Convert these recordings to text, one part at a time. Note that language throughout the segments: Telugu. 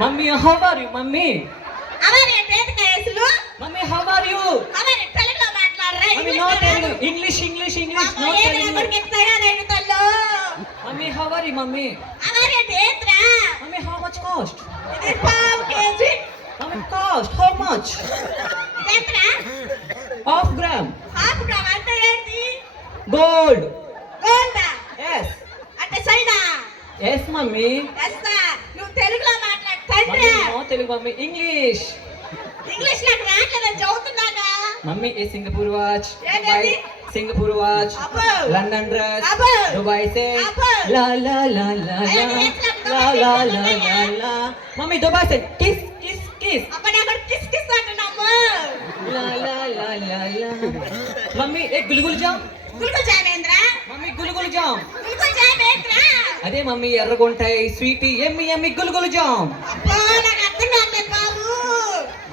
Mummy how are you mummy? అవరే పేదకాయసులు. Mummy how are you? అవరే తెలుగులో మాట్లాడరా? Mummy no Telugu, English no Telugu. Mummy how are you mummy? అవరే దేత్రా. Mummy how much cost? ఇది 5 kg. Mummy cost how much? దేత్రా. Half gram. హాఫ్ గ్రామ్ అంటే ఏంటి? గోల్డ్. గోల్డా? yes అంటే సైనా? yes mummy. yes sir. నువ్వు తెలుగులో మాట్లాడు తండ్రి. Mummy no Telugu mummy, English. English నాకు రాట్లేదని చదువుతున్నాగా. మమ్మీ ఏ సింగపూర్ వాచ్, ఏంటది? సింగపూర్ వాచ్, అబ్బో. లండన్ డ్రెస్, అబ్బో. దుబాయ్ సే అబ్బో. లా లా లా లా అయ్యో, లా ఎట్లా లా లా లా లా లా. మమ్మీ దుబాయ్ సే కిస్ కిస్ కిస్ అప్పుడు అక్కడ కిస్ కిస్ అంటున్నాము. లా లా లా లా లా. మమ్మీ ఏ గుల్గుల్ జామ్. గుల్గుల్ జామేంద్ర. మమ్మీ గుల్గుల్ జామ్. గుల్గుల్ జామేంద్ర. అదే మమ్మీ ఎర్రగుంటాయి స్వీట్ ఎమ్మి ఎమ్మి గుల్గుల్ జామ్. అబ్బో నాకు అర్థం కాలేదు బాబు.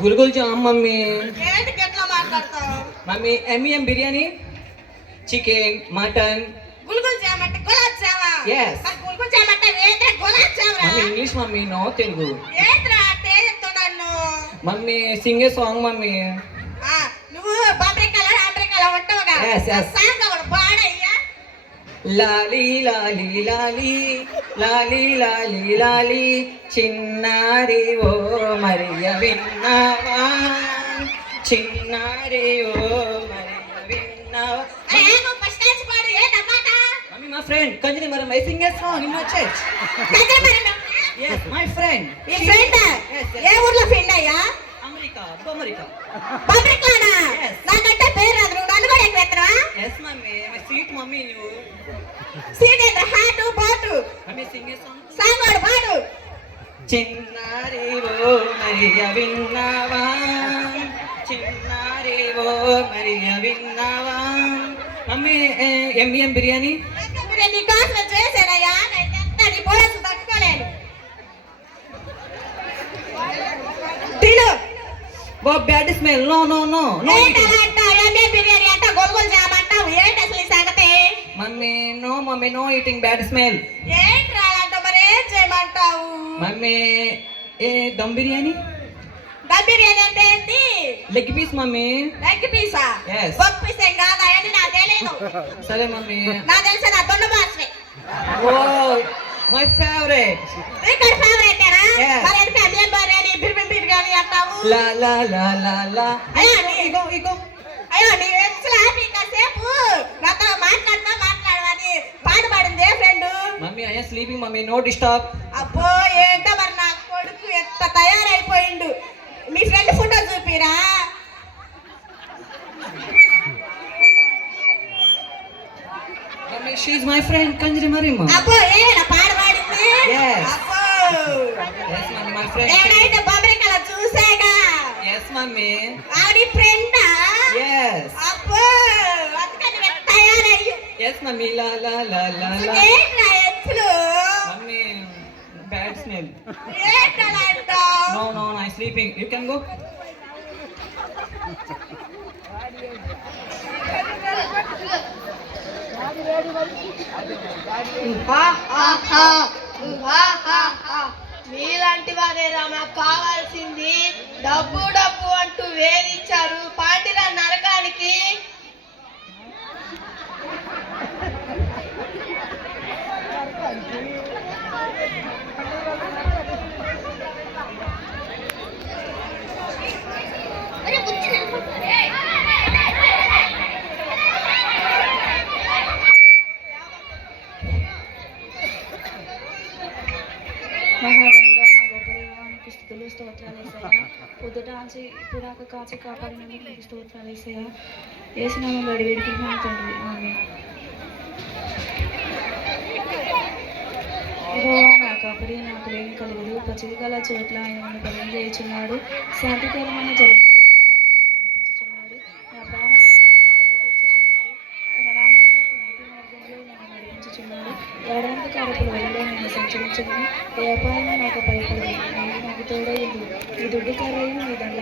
గుల్గుల్ జామ్ మమ్మీ. ఏంటి ఎట్లా మాట్లాడతావు? మమ్మీ ఎమ్మిఎం బిర్యానీ, చికెన్, మటన్. గుల్గుల్ జామ్ అంటే గులాబ్ జామా? Yes. మరి గుల్గుల్ జామ్ అంటే ఏంటి గులాబ్ జామా? Mummy English mummy no Telugu. ఏంట్రా అంటే చెప్తున్నాను. Mummy sing a song mummy. నువ్వు అమెరికాలో ఉంటావుగా. Yes, yes. సాంగ్ అవడు బాడయ్యా. లాలి లాలి లాలి లాలి లాలి లాలి చిన్నారి ఓ మరియ విన్నావా, చిన్నారి ఓ మరియ విన్నావా. అరే నువ్వు ఫస్ట్ నుంచి పాడు ఏంటన్నమాట? మమ్మీ మా ఫ్రెండ్ కంజని మరి my Singh a song in my church. yes my friend. ఈ ఫ్రెండ్ ఏ ఊర్లో ఫ్రెండ్ అయ్యా? అమెరికా. పబ్లిక్లోనా? Yes. నాకంటే పేరు రాదు, నువ్వు నన్ను కూడా ఎక్కువ. yes mummy my sweet mummy you. Seat ఏంద్ర hot boat mummy sing a song. Song వాడు పాడు. చిన్నారి ఓ మరియ విన్నావా, చిన్నారి ఓ మరియ విన్నావా. మమ్మీ ఎమ్మిఎం బిర్యానీ. నీ కాసులో చేశానయ్యా, నేను నీ పోలీసు తట్టుకోలేను. తిను. Oh bad smell. No no no no. ఏంటలా అంటావు? ఏమే బిర్యానీ అంట గొలుగులు జామంటావు, ఏంటి అసలు ఈ సంగతి? Mummy no eating bad smell. ఏంట్రా అలాంటావు? మరి ఏం చేయమంటావు? Mummy a dum biryani. దమ్ బిర్యానీ అంటే ఏంటి? Leg piece mummy. లెగ్ పీసా? Yes. బొక్ పీస్ ఏం కాదా? ఏంటి నాకు తెలియదు. సరే మమ్మీ. నాకు తెలిసి నా దొండ బాస్వే. Oh my favourite. ఇక్కడ ఫేవరెట్ ఏనా? Yes. మరి ఎందుకు అమ్మియం బిర్యానీ బిర్యానీ అంటావు? లా లా లా లా లా. అయ్యో ఇగో నీ ఎక్స్లా కాసేపు నాతో మాట్లాడమని పాడు పాడింది ఏ friend? Mummy I am sleeping mummy, no disturb. అబ్బో ఏంటో మరి నా కొడుకు ఎంత తయారైపోయిండు. మీ ఫ్రెండ్ ఫోటో చూపిరా. Mummy she is my friend కంజరి మరియమ్మ. అబ్బో ఏనా పాడు పాడింది? Yes. అబ్బో yes మమ్మీ మై ఫ్రెండ్. నేనైతే బొమ్మరికలా చూసాగా. yes mummy. ఆవిడ ఫ్రెండా? yes అబ్బో అందుకని నేను తయారయ్యి. yes మమ్మీ లా లా లా లా లా. ఏంట్రా ఎప్పుడు? Mummy bad smell. ఏంటలా అంటావు? no no no I sleeping, you can go. మీలాంటి వారేరా మాకు కావాల్సింది. డబ్బు డబ్బు అంటూ వేధించారు పాండిరా నరకానికి. మహాగణుడా మా గొప్ప దేవా నీకు స్తుతులు స్తోత్రాలు యేసయ్యా. పొద్దుట ఆల్చి ఇప్పుడాక కాచి కాపాడినందుకు నీకు స్తోత్రాలు యేసయ్యా. యేసునామం బడి వేడుకుంటున్నాను తండ్రి, ఆమేన్. యెహోవా నా కాపరి, నాకు లేమి కలుగుదు. పచ్చిక గల చోట్ల ఆయన నన్ను బలం చేయుచున్నాడు. శాంతికరమైన జలంలో ఆయన నన్ను నడిపించుచున్నాడు. నా ప్రాణములకు ఆయన సేద తీర్చుచున్నాడు. తన నామమును బట్టి నీతి మార్గంలో నన్ను నడిపించుచున్నాడు. ఏడాంతకారపు వెలుగులో నేను సంచరించను. ఏ అపాయము నాకు భయపడదు. నీవు నాకు తోడై ఉండు. నీ దుడ్డు కర్రయు నీ దండ